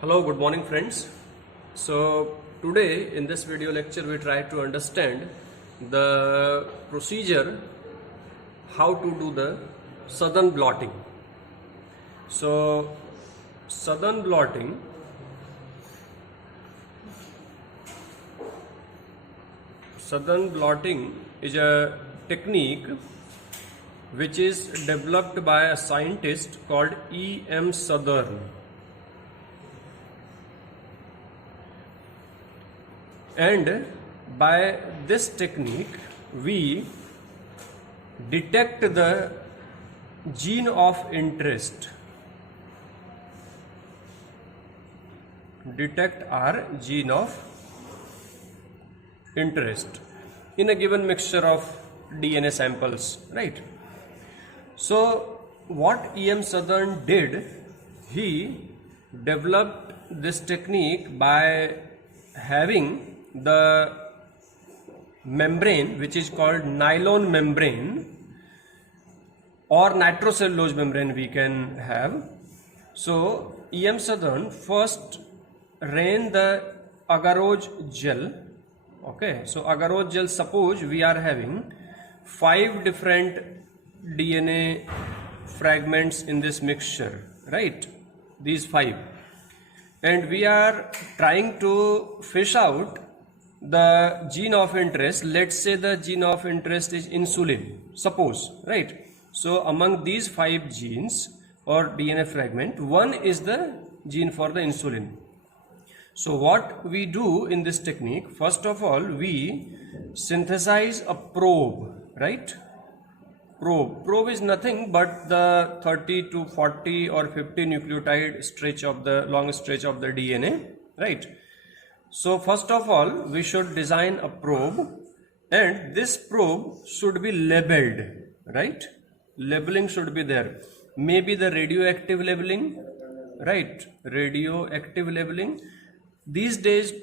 Hello, good morning friends. So today in this video lecture we try to understand the procedure how to do the southern blotting. So southern blotting is a technique which is developed by a scientist called E.M. Southern. And by this technique we detect the gene of interest, in a given mixture of DNA samples, right? So what E.M. Southern did, he developed this technique by having the membrane which is called nylon membrane or nitrocellulose membrane we can have. So E.M. Southern first ran the agarose gel. Okay, so agarose gel, suppose we are having 5 different DNA fragments in this mixture, right? These 5, and we are trying to fish out the gene of interest. Let's say the gene of interest is insulin, suppose, right? So among these 5 genes or DNA fragment, one is the gene for the insulin. So what we do in this technique, first of all we synthesize a probe, right? Probe is nothing but the 30 to 40 or 50 nucleotide stretch of the long stretch of the DNA, right? So first of all we should design a probe, and this probe should be labeled, right? Labeling should be there. Maybe the radioactive labeling, right? Radioactive labeling. These days,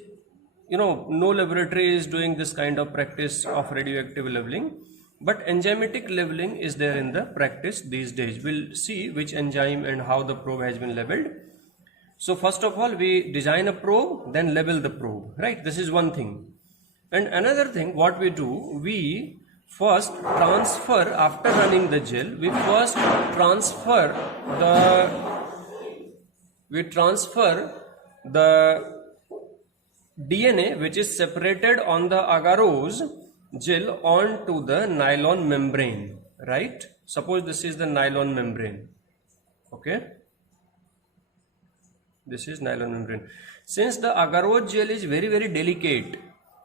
no laboratory is doing this kind of practice of radioactive labeling, but enzymatic labeling is there in the practice these days. We'll see which enzyme and how the probe has been labeled. So first of all we design a probe, then label the probe, right? This is one thing. And another thing what we do, we first transfer, after running the gel, we first transfer the DNA which is separated on the agarose gel onto the nylon membrane, right? Suppose this is the nylon membrane, okay? This is nylon membrane. Since the agarose gel is very delicate,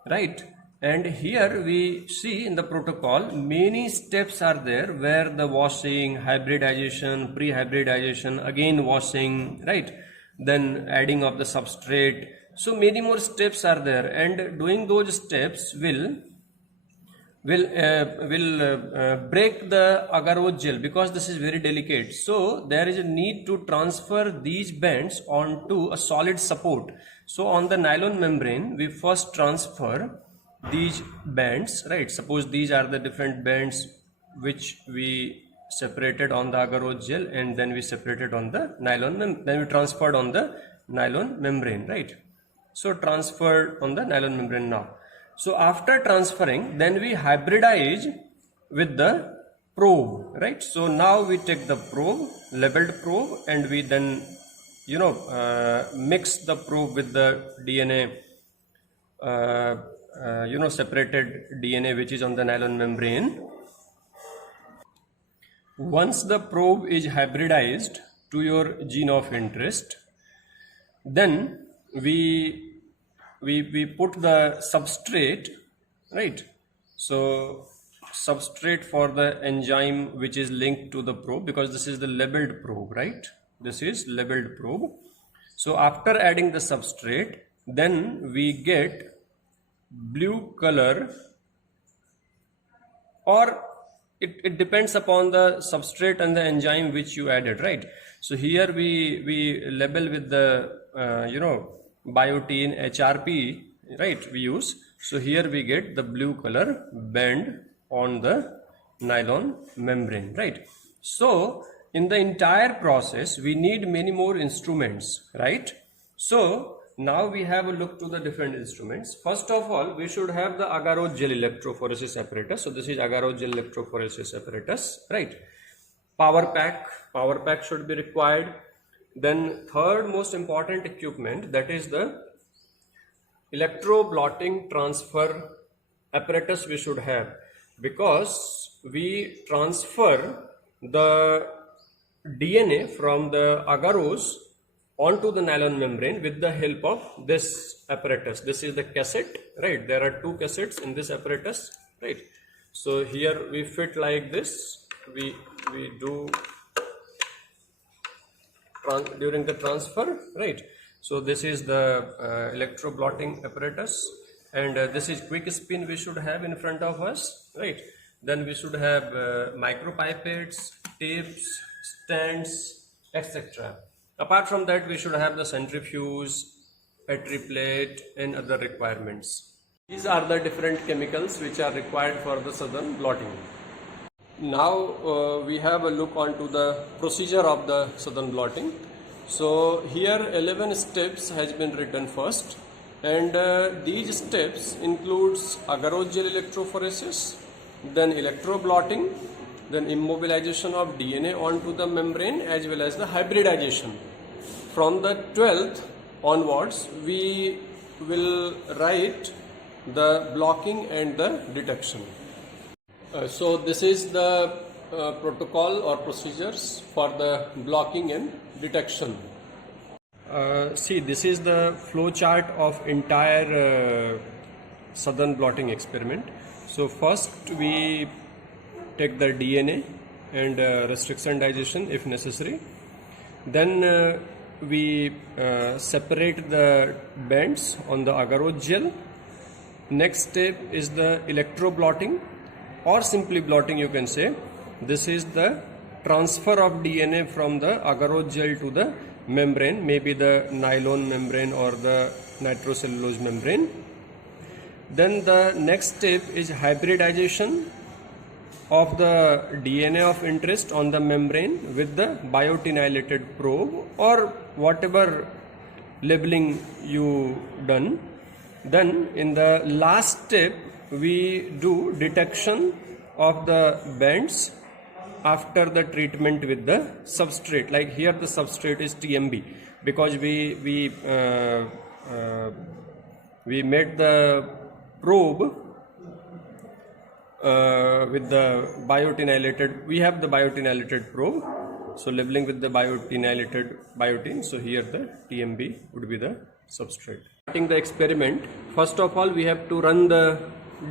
right? And here we see in the protocol many steps are there, where the washing, hybridization, pre-hybridization, again washing, right? Then adding of the substrate. So many more steps are there, and doing those steps will break the agarose gel, because this is very delicate. So there is a need to transfer these bands onto a solid support. So on the nylon membrane we first transfer these bands, right? Suppose these are the different bands which we separated on the agarose gel, and then we separated on the nylon then we transferred on the nylon membrane, right? So transferred on the nylon membrane now. So after transferring, then we hybridize with the probe, right? So now we take the probe, labeled probe, and we then mix the probe with the DNA, separated DNA which is on the nylon membrane. Once the probe is hybridized to your gene of interest, then we put the substrate, right? So substrate for the enzyme which is linked to the probe, because this is the labeled probe, right? This is labeled probe. So after adding the substrate, then we get blue color, or it depends upon the substrate and the enzyme which you added, right? So here we label with the biotin HRP, right? We use. So here we get the blue color band on the nylon membrane, right? So in the entire process we need many more instruments, right? So now we have a look to the different instruments. First of all, we should have the agar gel electrophoresis apparatus. So this is agar gel electrophoresis apparatus, right? Power pack should be required. Then third most important equipment, that is the electro blotting transfer apparatus we should have, because we transfer the DNA from the agarose onto the nylon membrane with the help of this apparatus. This is the cassette, right? There are two cassettes in this apparatus, right? So here we fit like this. We do during the transfer, right? So this is the electro blotting apparatus, and this is quick spin we should have in front of us, right? Then we should have micropipettes, tapes, stands, etc. Apart from that, we should have the centrifuge, petri plate, and other requirements. These are the different chemicals which are required for the southern blotting. Now we have a look onto the procedure of the southern blotting. So here 11 steps has been written first, and these steps includes agarose gel electrophoresis, then electro blotting, then immobilization of DNA onto the membrane, as well as the hybridization. From the 12th onwards, we will write the blocking and the detection. So this is the protocol or procedures for the blocking and detection. See, this is the flow chart of entire southern blotting experiment. So first we take the DNA and restriction digestion if necessary. Then we separate the bands on the agarose gel. Next step is the electro blotting, or simply blotting you can say. This is the transfer of DNA from the agarose gel to the membrane, maybe the nylon membrane or the nitrocellulose membrane. Then the next step is hybridization of the DNA of interest on the membrane with the biotinylated probe, or whatever labeling you done. Then in the last step we do detection of the bands after the treatment with the substrate. Like here the substrate is TMB, because we made the probe with the biotinylated. We have the biotinylated probe, so labeling with the biotinylated biotin. So here the TMB would be the substrate. Starting the experiment, first of all we have to run the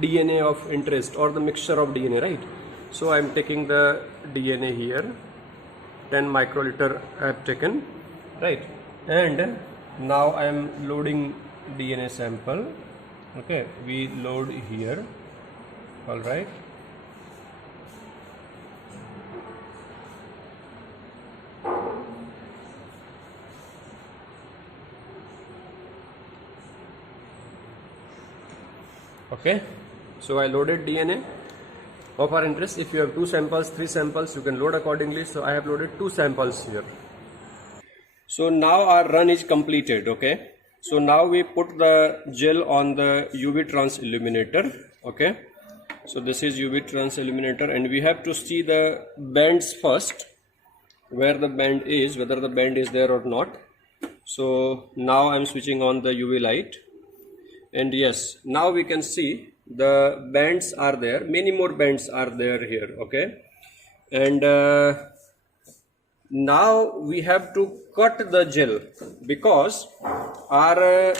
DNA of interest or the mixture of DNA, right? So I am taking the DNA here, 10 microliter I have taken, right? And now I am loading DNA sample. Okay, we load here. All right. Okay, so I loaded DNA of our interest. If you have 2 samples, 3 samples, you can load accordingly. So I have loaded 2 samples here. So now our run is completed. Okay, so now we put the gel on the UV trans illuminator. Okay, so this is UV trans illuminator, and we have to see the bands first, where the band is, whether the band is there or not. So now I am switching on the UV light, and yes, now we can see the bands are there. Many more bands are there here. Okay, and now we have to cut the gel, because our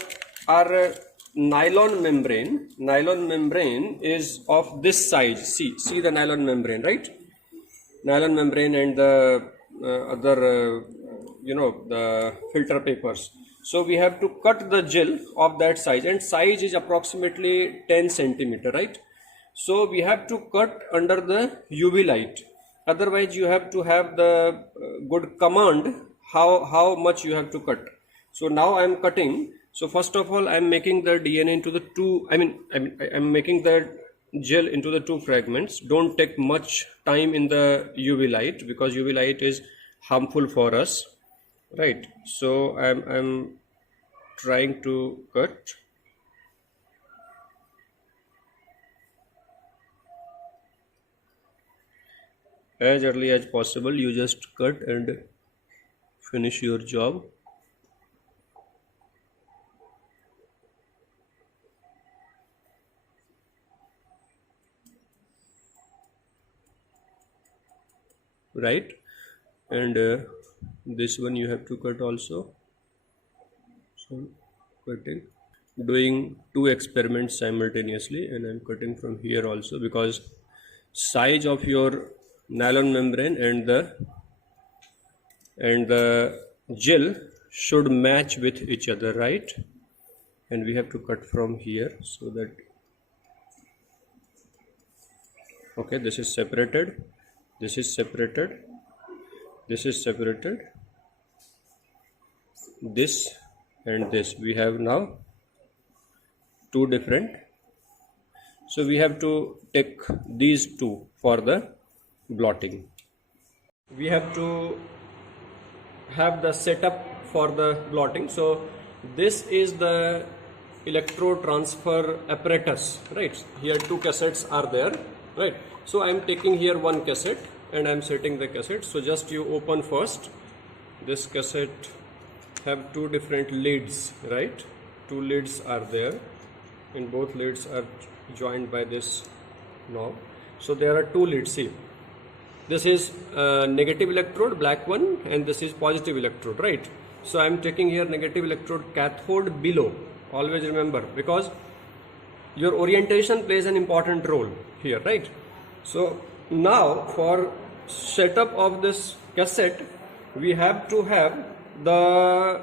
nylon membrane is of this size. See the nylon membrane, right? Nylon membrane and the other the filter papers. So we have to cut the gel of that size, and size is approximately 10 centimeter, right? So we have to cut under the UV light. Otherwise you have to have the good command how much you have to cut. So now I am cutting. So first of all I am making the DNA into the I'm making the gel into the 2 fragments. Don't take much time in the UV light, because UV light is harmful for us, right? So I'm trying to cut. As early as possible, you just cut and finish your job. Right, and this one you have to cut also. So cutting, doing two experiments simultaneously, and I'm cutting from here also because size of your nylon membrane and the gel should match with each other, right? And we have to cut from here so that, okay, this is separated, this is separated, this is separated, this and this. We have now two different, so we have to take these two for the blotting. We have to have the setup for the blotting. So this is the electro transfer apparatus, right? Here two cassettes are there, right? So I am taking here one cassette and I am setting the cassette. So just you open first. This cassette have two different lids, right? Two lids are there and both lids are joined by this knob. So there are two lids. See, this is negative electrode, black one, and this is positive electrode, right? So I am taking here negative electrode cathode below. Always remember, because your orientation plays an important role here, right? So now for setup of this cassette, we have to have the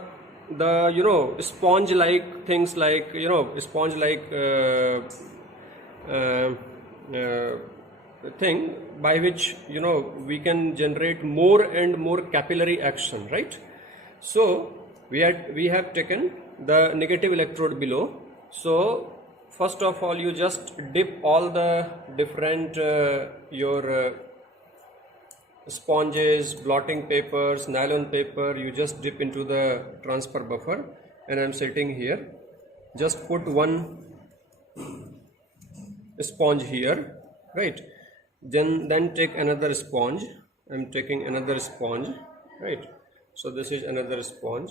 sponge like things, like sponge like thing by which we can generate more and more capillary action, right? So we have taken the negative electrode below. So first of all, you just dip all the different your sponges, blotting papers, nylon paper, you just dip into the transfer buffer, and I'm setting here. Just put one sponge here, right? Then take another sponge. I'm taking another sponge, right? So this is another sponge.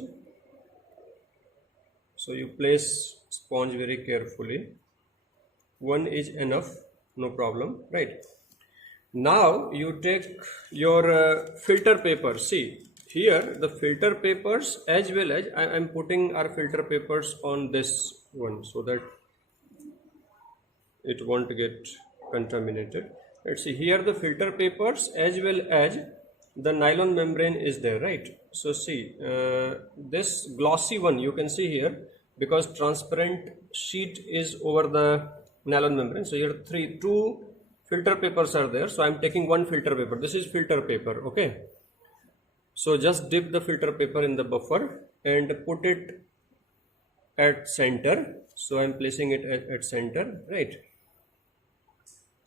So you place sponge very carefully. One is enough, no problem, right? Now you take your filter paper. See here the filter papers, as well as I am putting our filter papers on this one so that it won't get contaminated. Let's see, here the filter papers as well as the nylon membrane is there, right? So see, this glossy one you can see here, because transparent sheet is over the nylon membrane. So here two filter papers are there. So I am taking one filter paper. This is filter paper, okay? So just dip the filter paper in the buffer and put it at center. So I am placing it at center, right?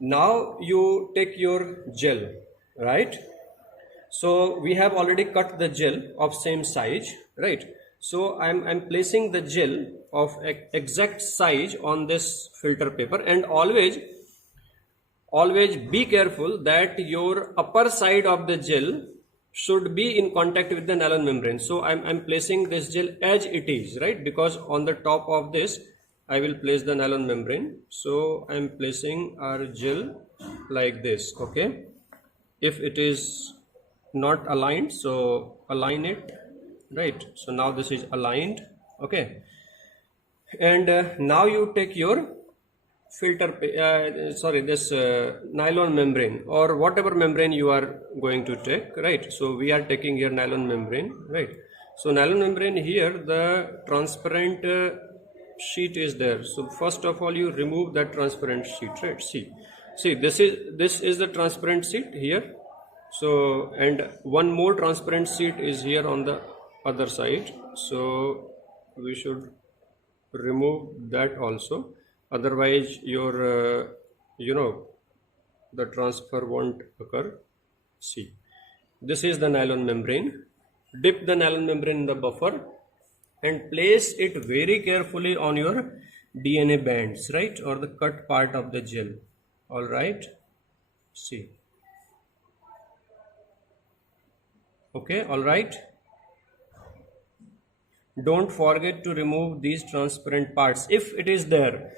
Now you take your gel, right? So we have already cut the gel of same size, right? So I'm placing the gel of exact size on this filter paper, and always be careful that your upper side of the gel should be in contact with the nylon membrane. So I'm placing this gel as it is, right? Because on the top of this I will place the nylon membrane. So I'm placing our gel like this, okay? If it is not aligned, so align it, right? So now this is aligned, okay? And now you take your nylon membrane, or whatever membrane you are going to take, right? So we are taking here nylon membrane, right? So nylon membrane, here the transparent sheet is there. So first of all you remove that transparent sheet, right? See this is the transparent sheet here. So, and one more transparent sheet is here on the other side. So we should remove that also, otherwise your the transfer won't occur. See, this is the nylon membrane. Dip the nylon membrane in the buffer and place it very carefully on your DNA bands, right, or the cut part of the gel. All right, see. Okay, all right. Don't forget to remove these transparent parts if it is there,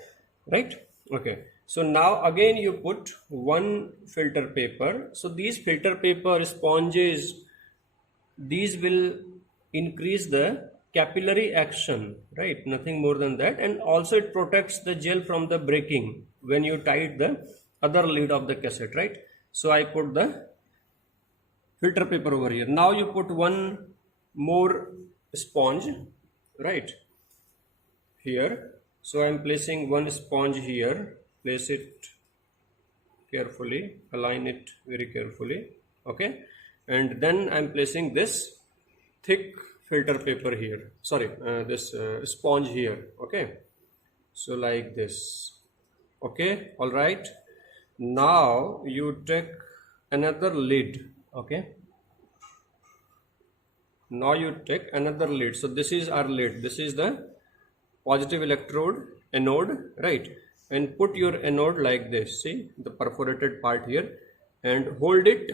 right? Okay, so now again you put one filter paper. So these filter paper sponges, these will increase the capillary action, right? Nothing more than that. And also it protects the gel from the breaking when you tight the other lid of the cassette, right? So I put the filter paper over here. Now you put one more sponge, right, here. So I am placing one sponge here. Place it carefully, align it very carefully, okay, and then I am placing this thick filter paper here, sorry, this sponge here, okay, so like this, okay, all right. Now you take another lid, okay, now you take another lid. So this is our lid, this is the positive electrode, anode, right, and put your anode like this, see the perforated part here, and hold it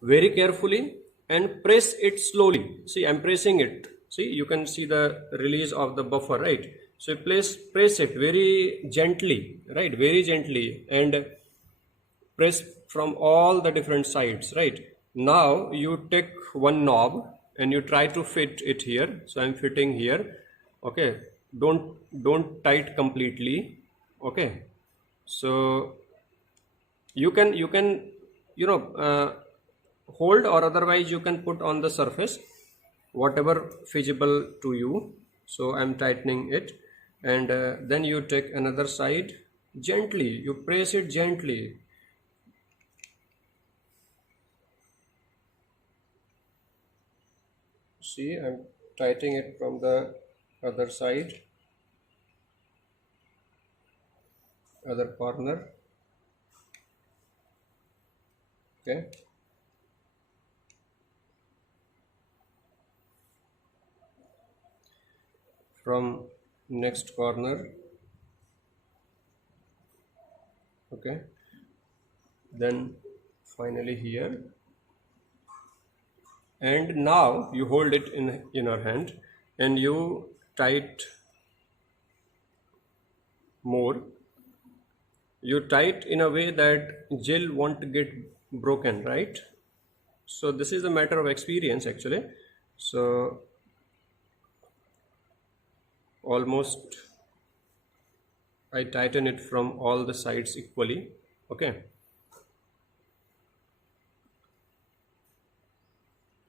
very carefully and press it slowly. See, I'm pressing it, see, you can see the release of the buffer, right? So press it very gently, right, very gently, and press from all the different sides, right? Now you take one knob and you try to fit it here. So I'm fitting here, okay, don't tight completely, okay. So you can hold, or otherwise you can put on the surface, whatever feasible to you. So I'm tightening it, and then you take another side, gently you press it gently. See, I'm tightening it from the other side, other corner, okay. From next corner, okay, then finally here, and now you hold it in your hand and you tight more. You tight in a way that gel won't get broken, right? So this is a matter of experience actually. So almost I tighten it from all the sides equally, okay.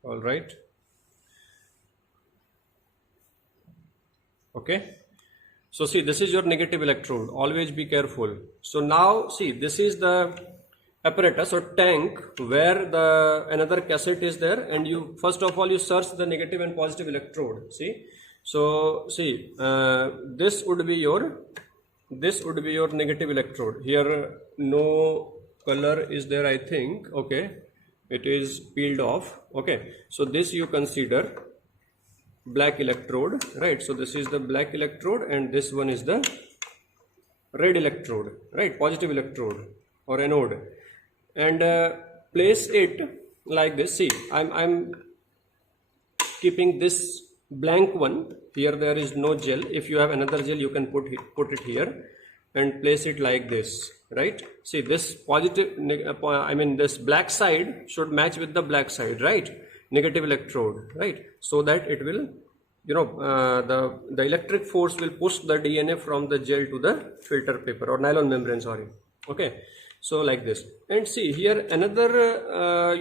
All right, okay. So see, this is your negative electrode, always be careful. So now see, this is the apparatus or tank where the another cassette is there, and you first of all you search the negative and positive electrode, see. So see, this would be your negative electrode. Here no color is there, I think, okay, it is peeled off, okay. So this you consider black electrode, right? So this is the black electrode and this one is the red electrode, right, positive electrode or anode, and place it like this. See, I'm keeping this blank one here, there is no gel. If you have another gel you can put it here and place it like this, right? See, this positive, this black side should match with the black side, right, negative electrode, right, so that it will, the electric force will push the DNA from the gel to the filter paper or nylon membrane, sorry, okay. So like this, and see here another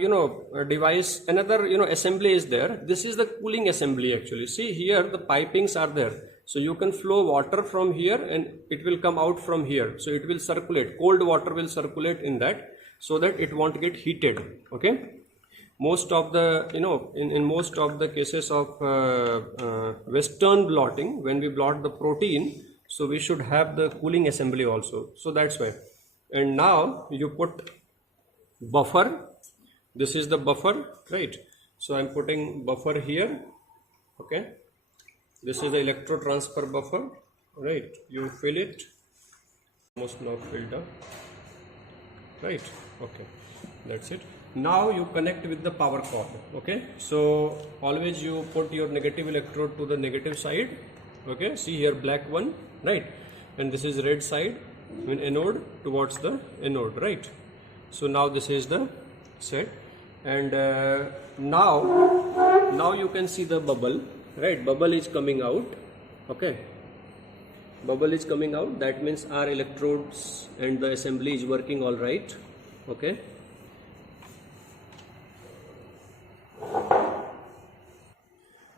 device, another assembly is there. This is the cooling assembly actually. See here the pipings are there, so you can flow water from here and it will come out from here, so it will circulate, cold water will circulate in that, so that it won't get heated, okay. Most of the in most of the cases of western blotting, when we blot the protein, so we should have the cooling assembly also, so that's why. And now you put buffer, this is the buffer, right? So I'm putting buffer here, okay, This is the electro transfer buffer, right? You fill it, almost now filled up, right? Okay, that's it. Now you connect with the power cord. Okay, so always you put your negative electrode to the negative side. Okay, see here black one, right? And this is red side, when anode towards the anode, right? So now this is the set, and now you can see the bubble, right? Bubble is coming out. Okay, bubble is coming out. That means our electrodes and the assembly is working all right. Okay.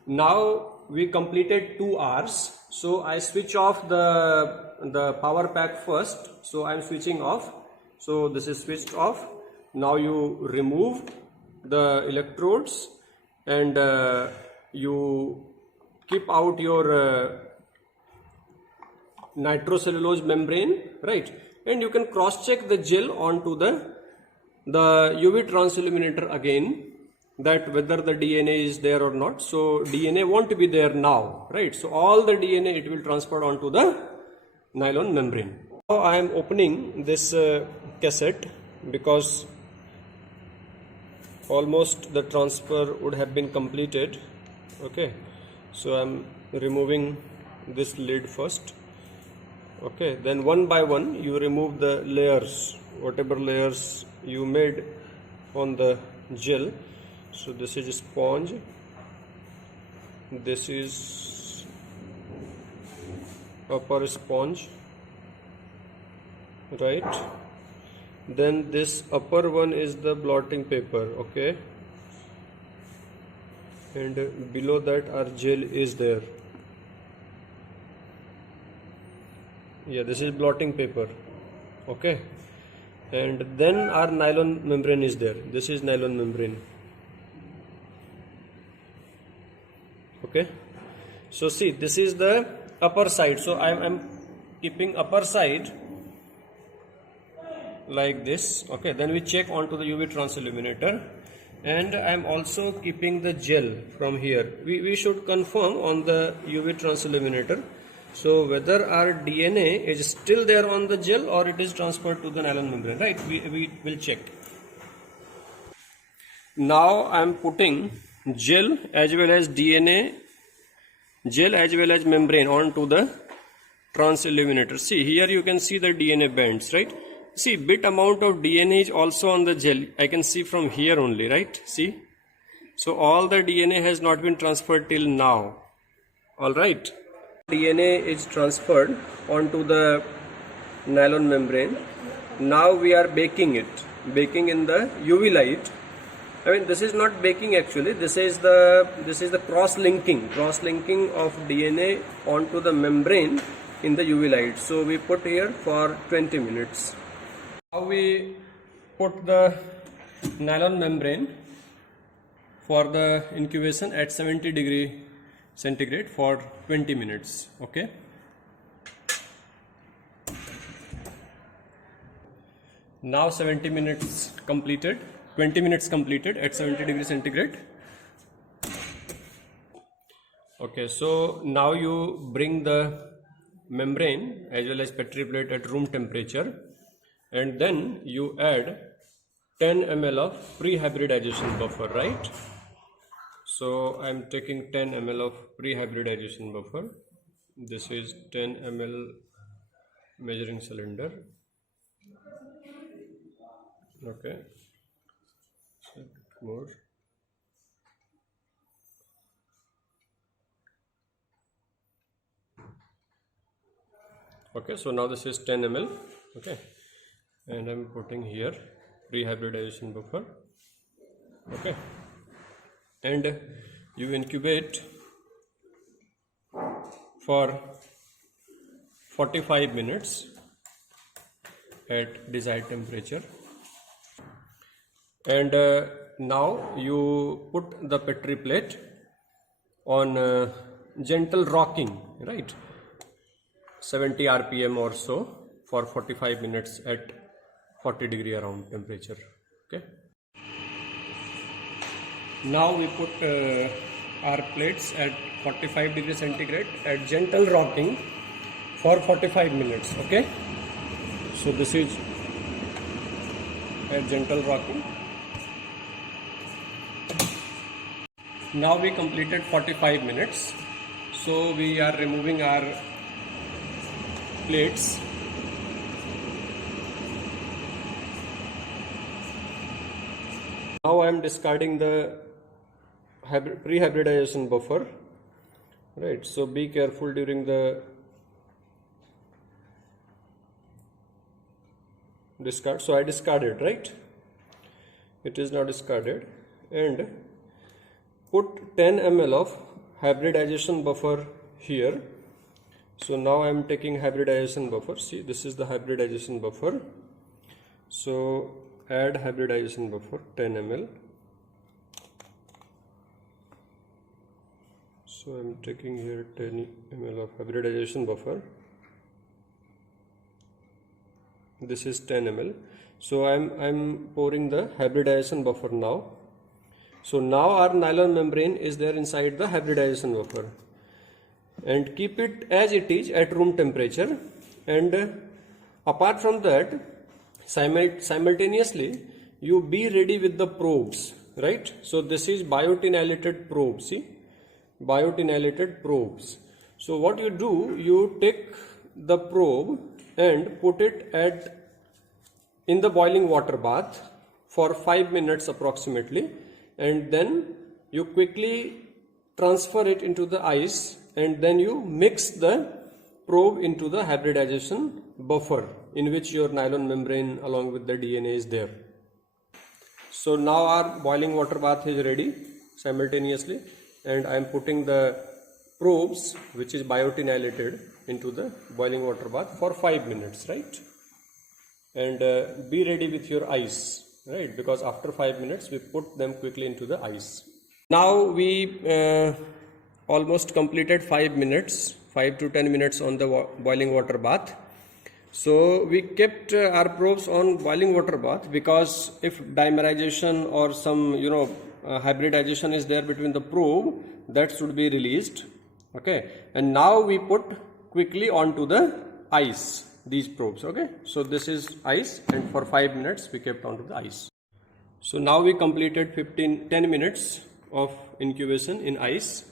Now we completed 2 hours. So I switch off the power pack first. So I am switching off. So this is switched off. Now you remove the electrodes and you keep out your nitrocellulose membrane, right? And you can cross check the gel onto the UV transilluminator again, that whether the DNA is there or not. So DNA won't be there now, right? So all the DNA, it will transfer onto the nylon membrane. Now I am opening this cassette because almost the transfer would have been completed. Okay, so I am removing this lid first. Okay, then one by one you remove the layers, whatever layers you made on the gel. So this is a sponge, this is upper sponge, right? Then this upper one is the blotting paper, okay? And below that our gel is there. Yeah, this is blotting paper, okay? And then our nylon membrane is there. This is nylon membrane. Okay, so see, this is the upper side. So I'm keeping upper side like this. Okay, then we check onto the UV transilluminator, and I'm also keeping the gel from here. We should confirm on the UV transilluminator, so whether our DNA is still there on the gel or it is transferred to the nylon membrane, right? We will check. Now I'm putting gel as well as DNA, gel as well as membrane onto the transilluminator. See, here you can see the DNA bands, right? See, bit amount of DNA is also on the gel. I can see from here only, right? See, so all the DNA has not been transferred till now. All right, DNA is transferred onto the nylon membrane. Now we are baking it, baking in the UV light. I mean, this is not baking actually. This is the cross-linking of DNA onto the membrane in the UV light. So we put here for 20 minutes. Now we put the nylon membrane for the incubation at 70 degree centigrade for 20 minutes. Okay. Now 70 minutes completed. 20 minutes completed at 70 degree centigrade. Okay, so now you bring the membrane as well as Petri plate at room temperature, and then you add 10 ml of pre-hybridization buffer, right? So I am taking 10 ml of pre-hybridization buffer. This is 10 ml measuring cylinder. Okay. More. Okay, so now this is 10 ml. Okay, and I'm putting here pre-hybridization buffer. Okay, and you incubate for 45 minutes at desired temperature, and now you put the Petri plate on gentle rocking, right? 70 rpm or so for 45 minutes at 40 degree around temperature. Okay. Now we put our plates at 45 degrees centigrade at gentle rocking for 45 minutes. Okay, so this is at gentle rocking. Now we completed 45 minutes, so we are removing our plates. Now I am discarding the pre-hybridization buffer, right? So be careful during the discard. So I discarded, right? It is now discarded, and put 10 ml of hybridization buffer here. So now I am taking hybridization buffer. See, this is the hybridization buffer. So add hybridization buffer 10 ml. So I am taking here 10 ml of hybridization buffer. This is 10 ml. So I'm pouring the hybridization buffer now. So now our nylon membrane is there inside the hybridization buffer, and keep it as it is at room temperature. And apart from that, simultaneously you be ready with the probes, right? So this is biotinylated probe. See, biotinylated probes. So what you do, you take the probe and put it in the boiling water bath for 5 minutes approximately, and then you quickly transfer it into the ice, and then you mix the probe into the hybridization buffer in which your nylon membrane along with the DNA is there. So now our boiling water bath is ready simultaneously, and I am putting the probes, which is biotinylated, into the boiling water bath for 5 minutes, right? And be ready with your ice, right? Because after 5 minutes we put them quickly into the ice. Now we almost completed 5 to 10 minutes on the boiling water bath. So we kept our probes on boiling water bath, because if dimerization or some hybridization is there between the probe, that should be released. Okay, and now we put quickly onto the ice these probes. Okay, so this is ice, and for 5 minutes we kept onto the ice. So now we completed 10 minutes of incubation in ice.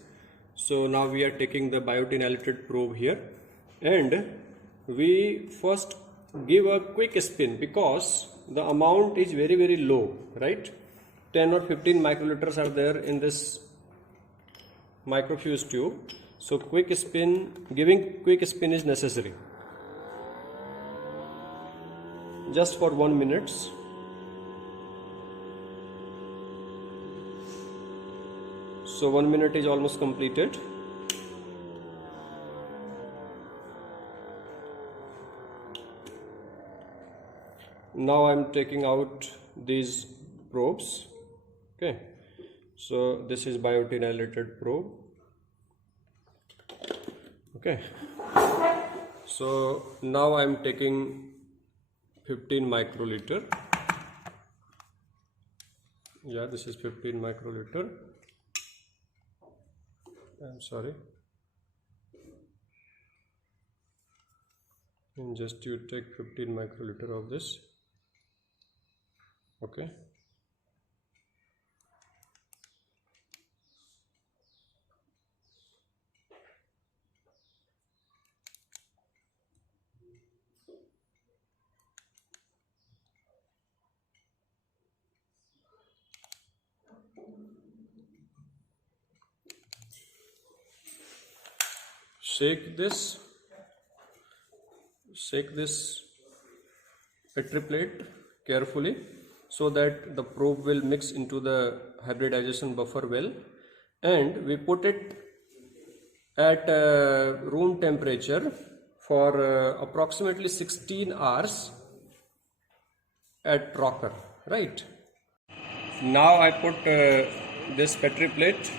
So now we are taking the biotinylated probe here, and we first give a quick spin, because the amount is very, very low, right? 10 or 15 microliters are there in this microfuse tube. So giving quick spin is necessary, just for 1 minute. So 1 minute is almost completed. Now I am taking out these probes. Okay, so this is biotinylated probe. Okay, so now I am taking 15 microliter. Yeah, this is 15 microliter. I'm sorry. And just you take 15 microliter of this. Okay. Shake this petri plate carefully, so that the probe will mix into the hybridization buffer well, and we put it at room temperature for approximately 16 hours at rocker, right? Now I put this petri plate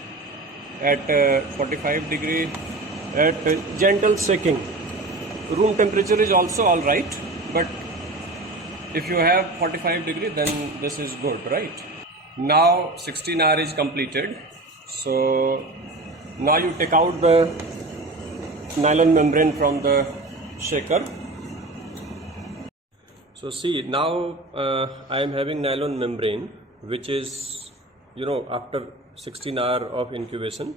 at 45 degree at gentle shaking. Room temperature is also all right, but if you have 45 degree, then this is good, right? Now 16 hour is completed, So now you take out the nylon membrane from the shaker. So see, now I am having nylon membrane, which is, after 16 hours of incubation.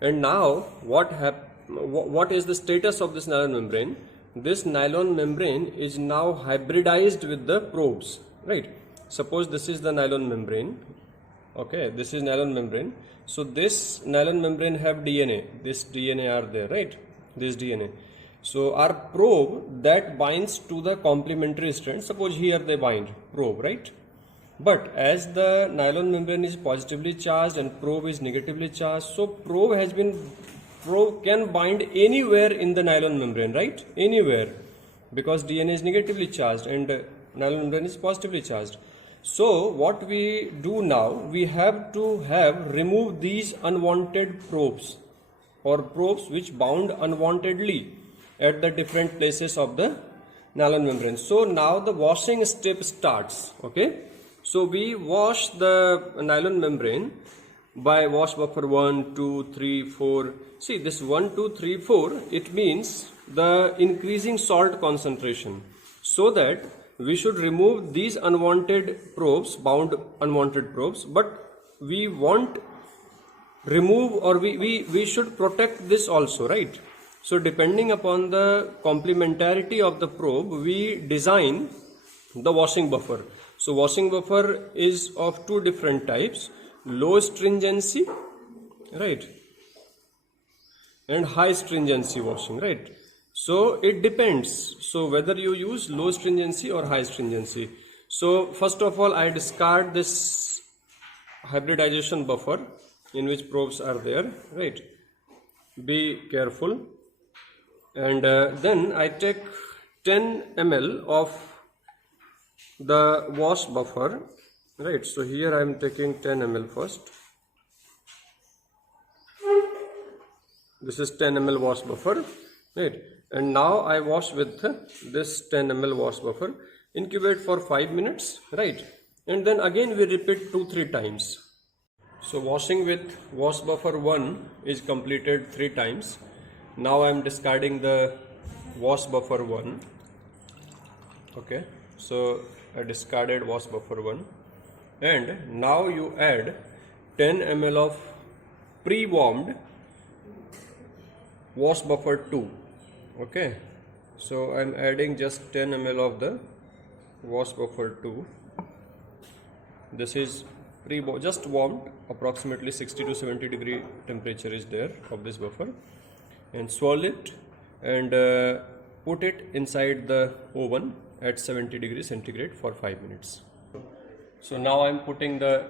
And now what is the status of this nylon membrane? This nylon membrane is now hybridized with the probes, right? Suppose this is the nylon membrane. Okay, this is nylon membrane. So this nylon membrane have DNA. This DNA are there, right? This DNA. So our probe that binds to the complementary strand. Suppose here they bind probe, right? But as the nylon membrane is positively charged and probe is negatively charged, so probe can bind anywhere in the nylon membrane, right? Anywhere, because DNA is negatively charged and nylon membrane is positively charged. So what we do now, we have to remove these unwanted probes or probes which bound unwantedly at the different places of the nylon membrane. So now the washing step starts. Okay, so we wash the nylon membrane by wash buffer 1, 2, 3, 4. See this 1, 2, 3, 4, it means the increasing salt concentration, so that we should remove these unwanted probes, bound unwanted probes, but we want remove, or we should protect this also, right? So depending upon the complementarity of the probe, we design the washing buffer. So washing buffer is of two different types: low stringency, right, and high stringency washing, right? So it depends. So whether you use low stringency or high stringency. So first of all, I discard this hybridization buffer in which probes are there, right? Be careful. And then I take 10 ml of the wash buffer, right? So here I am taking 10 ml first. This is 10 ml wash buffer, right? And now I wash with this 10 ml wash buffer, incubate for 5 minutes, right? And then again we repeat 2-3 times. So washing with wash buffer 1 is completed 3 times. Now I am discarding the wash buffer 1. Okay, so I discarded wash buffer 1, and now you add 10 ml of pre-warmed wash buffer 2. Okay, so I am adding just 10 ml of the wash buffer 2. This is just warmed, approximately 60 to 70 degree temperature is there of this buffer, and swirl it and put it inside the oven at 70 degrees centigrade for 5 minutes. So now I am putting the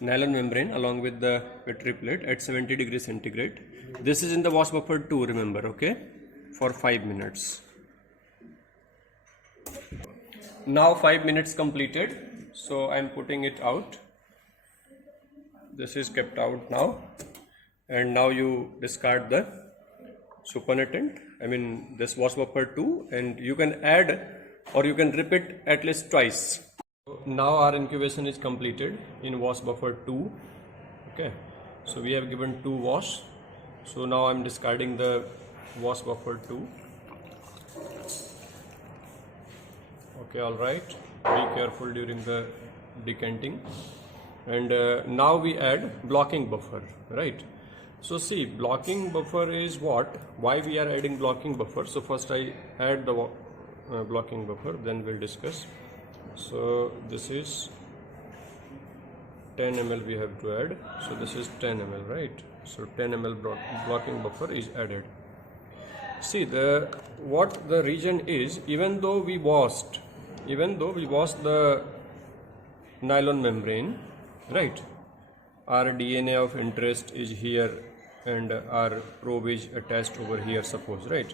nylon membrane along with the petri plate at 70 degrees centigrade. This is in the wash buffer 2, remember, okay, for 5 minutes. Now 5 minutes completed, so I am putting it out. This is kept out now, and now you discard the supernatant, I mean this wash buffer 2, and you can add or you can repeat at least twice. Now our incubation is completed in wash buffer 2. Okay, so we have given 2 wash. So now I am discarding the wash buffer 2. Okay, all right, be careful during the decanting. And now we add blocking buffer, right? So see, blocking buffer is what? Why we are adding blocking buffer? So first I add the blocking buffer, then we'll discuss. So this is 10 ml we have to add. So this is 10 ml, right? So 10 ml blocking buffer is added. See, what the region is, even though we washed the nylon membrane, right, our DNA of interest is here and our probe is attached over here, suppose, right?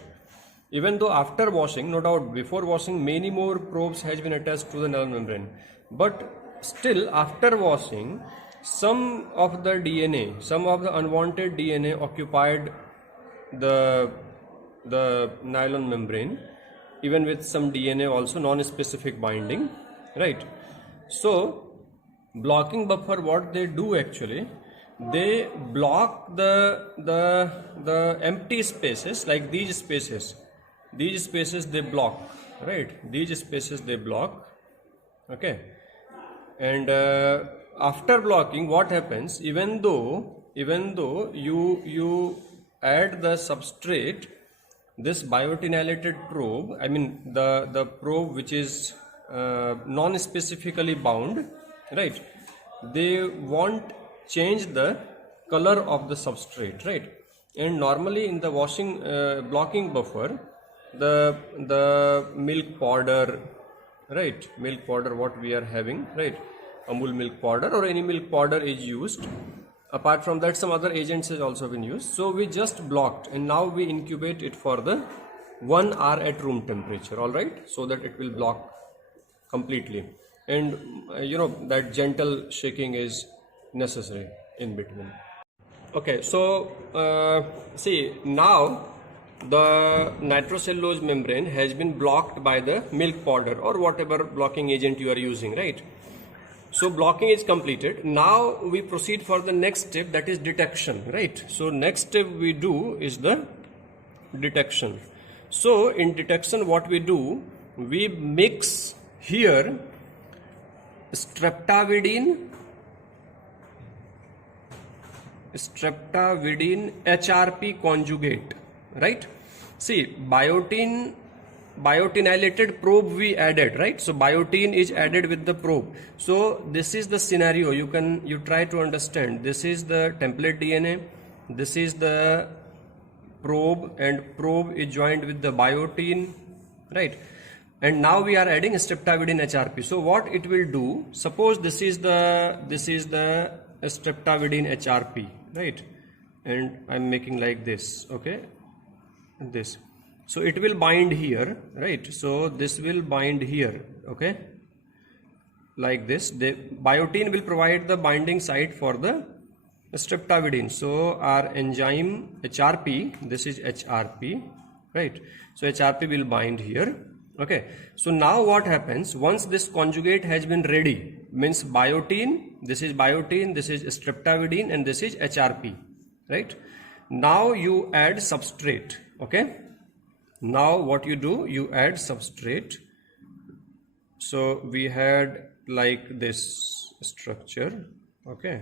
Even though after washing, no doubt before washing many more probes has been attached to the nylon membrane, but still after washing some of the unwanted DNA occupied the nylon membrane, even with some DNA also non-specific binding, right? So blocking buffer, what they do actually, they block the empty spaces, like these spaces. These spaces they block, right? These spaces they block. Okay. And after blocking, what happens? Even though you add the substrate, this biotinylated probe, I mean the probe which is non-specifically bound, right? They won't change the color of the substrate, right? And normally in the washing blocking buffer, the milk powder, right, milk powder what we are having, right, Amul milk powder or any milk powder is used. Apart from that, some other agents has also been used. So we just blocked, and now we incubate it for the 1 hour at room temperature, all right, so that it will block completely. And that gentle shaking is necessary in between. Okay, so see, now the nitrocellulose membrane has been blocked by the milk powder or whatever blocking agent you are using, right? So blocking is completed. Now we proceed for the next step, that is detection, right? So next step we do is the detection. So in detection, what we do, we mix here streptavidin HRP conjugate, right? See, biotinylated probe we added, right? So biotin is added with the probe. So this is the scenario. You try to understand. This is the template DNA. This is the probe, and probe is joined with the biotin, right? And now we are adding streptavidin HRP. So what it will do? Suppose this is the streptavidin HRP, right? And I'm making like this, okay? This. So it will bind here, right? So this will bind here, okay? Like this. The biotin will provide the binding site for the streptavidin. So our enzyme HRP, this is HRP, right? So HRP will bind here. Okay, so now what happens once this conjugate has been ready, means biotin, this is streptavidin, and this is HRP, right? Now you add substrate. Okay, now what you do, you add substrate. So we had like this structure. Okay,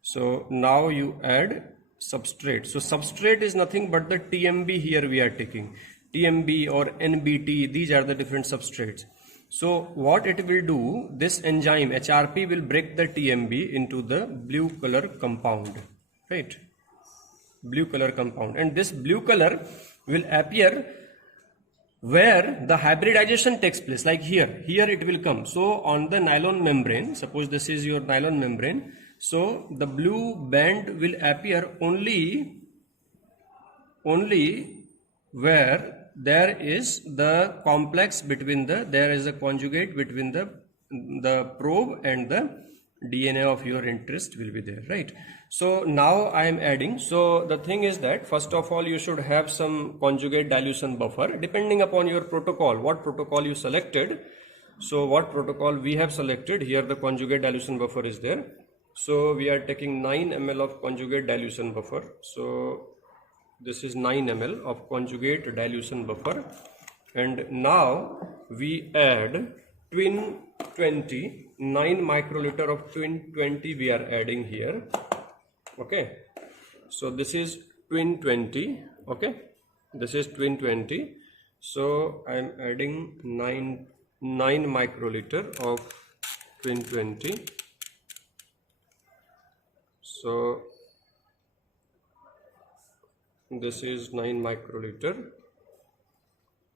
so now you add substrate. So substrate is nothing but the TMB here we are taking. TMB or NBT, these are the different substrates. So what it will do, this enzyme HRP will break the TMB into the blue color compound, right? Blue color compound, and this blue color will appear where the hybridization takes place, like here it will come. So on the nylon membrane, suppose this is your nylon membrane, so the blue band will appear only where there is the complex between there is a conjugate between the probe and the DNA of your interest will be there, right? So now I am adding. So the thing is that first of all you should have some conjugate dilution buffer depending upon your protocol, what protocol you selected. So what protocol we have selected, here the conjugate dilution buffer is there. So we are taking 9 ml of conjugate dilution buffer. So this is 9 ml of conjugate dilution buffer, and now we add twin 20, 9 microliter of twin 20 we are adding here. Okay, so this is twin 20. Okay, this is twin 20. So I am adding 9 microliter of twin 20. So this is 9 microliter,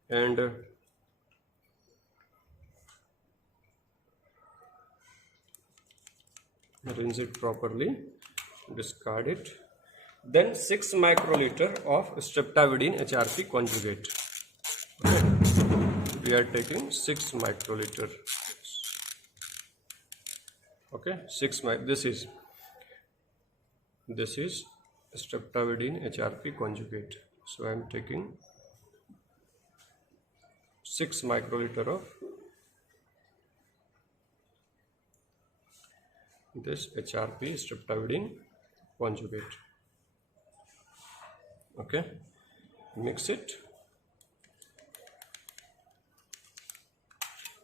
and rinse it properly, discard it. Then 6 microliter of streptavidin HRP conjugate. Okay. We are taking 6 microliter. Okay, this is streptavidin HRP conjugate. So I am taking 6 microliter of this HRP streptavidin conjugate. Okay, mix it,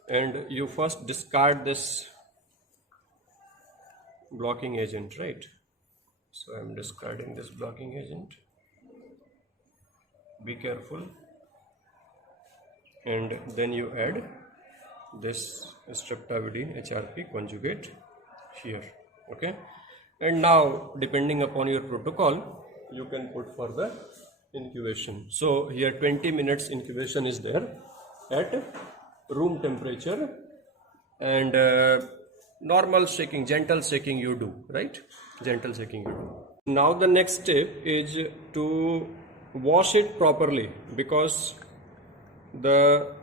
and you first discard this blocking agent, right? So I am discarding this blocking agent. Be careful. And then you add this streptavidin HRP conjugate here. Okay, and now depending upon your protocol, you can put for the incubation. So here 20 minutes incubation is there at room temperature, and normal shaking, gentle shaking you do, right? Gentle shaking you do. Now the next step is to wash it properly, because the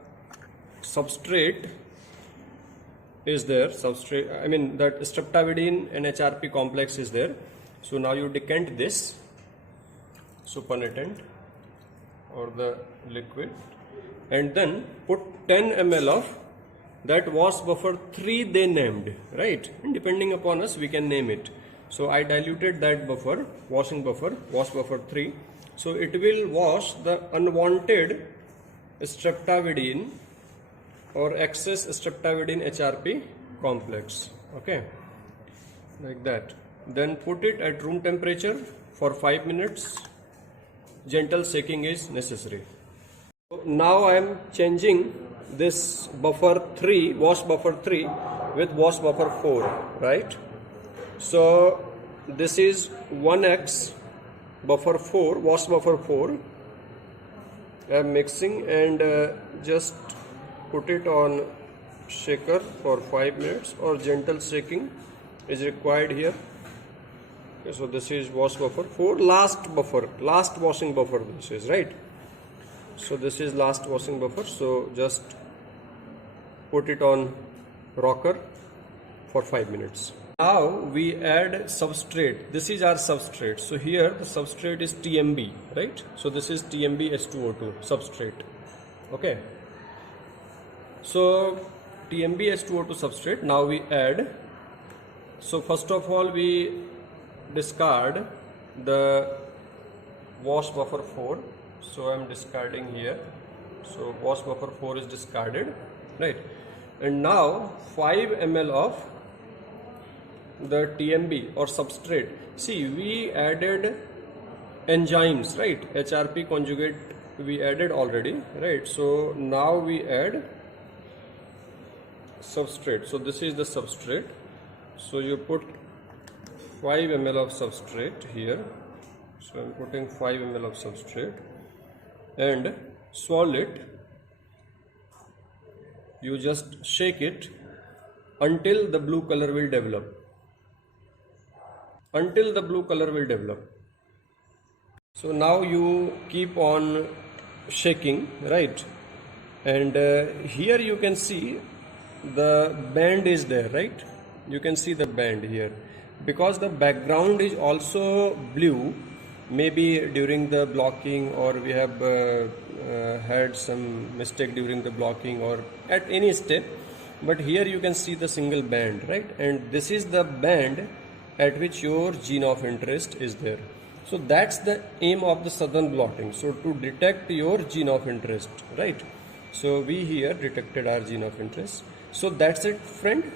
substrate is there, that streptavidin and HRP complex is there. So now you decant this supernatant or the liquid, and then put 10 ml of that wash buffer 3 they named, right? And depending upon us, we can name it. So I diluted that buffer, wash buffer 3. So it will wash the unwanted streptavidin or excess streptavidin HRP complex. Okay, like that. Then put it at room temperature for 5 minutes. Gentle shaking is necessary. So now I am changing this buffer 3, wash buffer 3 with wash buffer 4, right? So this is 1x buffer 4, wash buffer 4. I am mixing, and just put it on shaker for 5 minutes, or gentle shaking is required here. Okay, so this is wash buffer 4, last washing buffer this is, right? So this is last washing buffer. So just put it on rocker for 5 minutes. Now we add substrate. This is our substrate. So here the substrate is TMB, right? So this is TMB H2O2 substrate. Okay. So TMB H2O2 substrate. Now we add. So first of all, we discard the wash buffer 4. So I am discarding here. So wash buffer 4 is discarded, right? And now 5 ml of the TMB or substrate. See, we added enzymes, right? HRP conjugate we added already, right? So now we add substrate. So this is the substrate. So you put 5 ml of substrate here. So I'm putting 5 ml of substrate and swirl it. You just shake it until the blue color will develop. Until the blue color will develop. So now you keep on shaking, right? And here you can see the band is there, right? You can see the band here. Because the background is also blue, maybe during the blocking, or we have had some mistake during the blocking, or at any step. But here you can see the single band, right? And this is the band at which your gene of interest is there. So that's the aim of the southern blotting. So to detect your gene of interest, right? So we here detected our gene of interest. So that's it, friend.